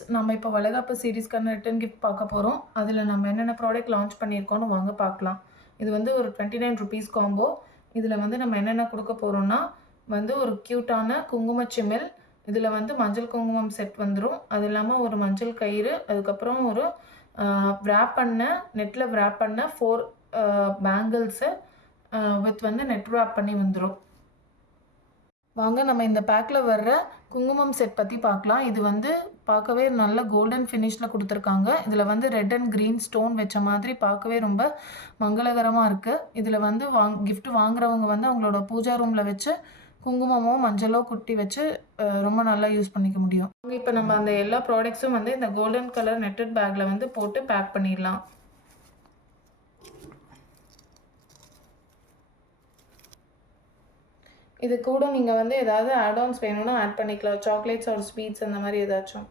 Friends, நம்ம இப்போ வளைகாப்பு சீரிஸ்க்கான ரிட்டர்ன் கிஃப்ட் பார்க்க போகிறோம். அதில் நம்ம என்னென்ன ப்ராடக்ட் லான்ச் பண்ணியிருக்கோம்னு வாங்க பார்க்கலாம். இது வந்து ஒரு ₹29 காம்போ. இதில் வந்து நம்ம என்னென்ன கொடுக்க போகிறோம்னா வந்து ஒரு க்யூட்டான குங்கும சிமிழ், இதில் வந்து மஞ்சள் குங்குமம் செட் வந்துடும். அது இல்லாமல் ஒரு மஞ்சள் கயிறு, அதுக்கப்புறம் ஒரு விராப் பண்ண நெட்டில் விராப் பண்ண 4 பேங்கிள்ஸு வித் வந்து நெட் விராப் பண்ணி வந்துடும். வாங்க நம்ம இந்த பேக்கில் வர்ற குங்குமம் செட் பற்றி பார்க்கலாம். இது வந்து பார்க்கவே நல்ல கோல்டன் ஃபினிஷில் கொடுத்துருக்காங்க. இதில் வந்து ரெட் அண்ட் க்ரீன் ஸ்டோன் வச்ச மாதிரி பார்க்கவே ரொம்ப மங்களகரமாக இருக்குது. இதில் வந்து கிஃப்ட் வாங்குறவங்க வந்து அவங்களோட பூஜா ரூமில் வச்சு குங்குமமோ மஞ்சளோ குட்டி வச்சு ரொம்ப நல்லா யூஸ் பண்ணிக்க முடியும். இப்போ நம்ம அந்த எல்லா ப்ராடக்ட்ஸும் வந்து இந்த கோல்டன் கலர் நெட்டட் பேக்கில் வந்து போட்டு பேக் பண்ணிடலாம். இது கூட நீங்கள் வந்து ஏதாவது ஆட் ஆன்ஸ் வேணும்னா ஆட் பண்ணிக்கலாம். சாக்லேட்ஸ் ஆர் ஸ்வீட்ஸ் அந்த மாதிரி ஏதாச்சும்.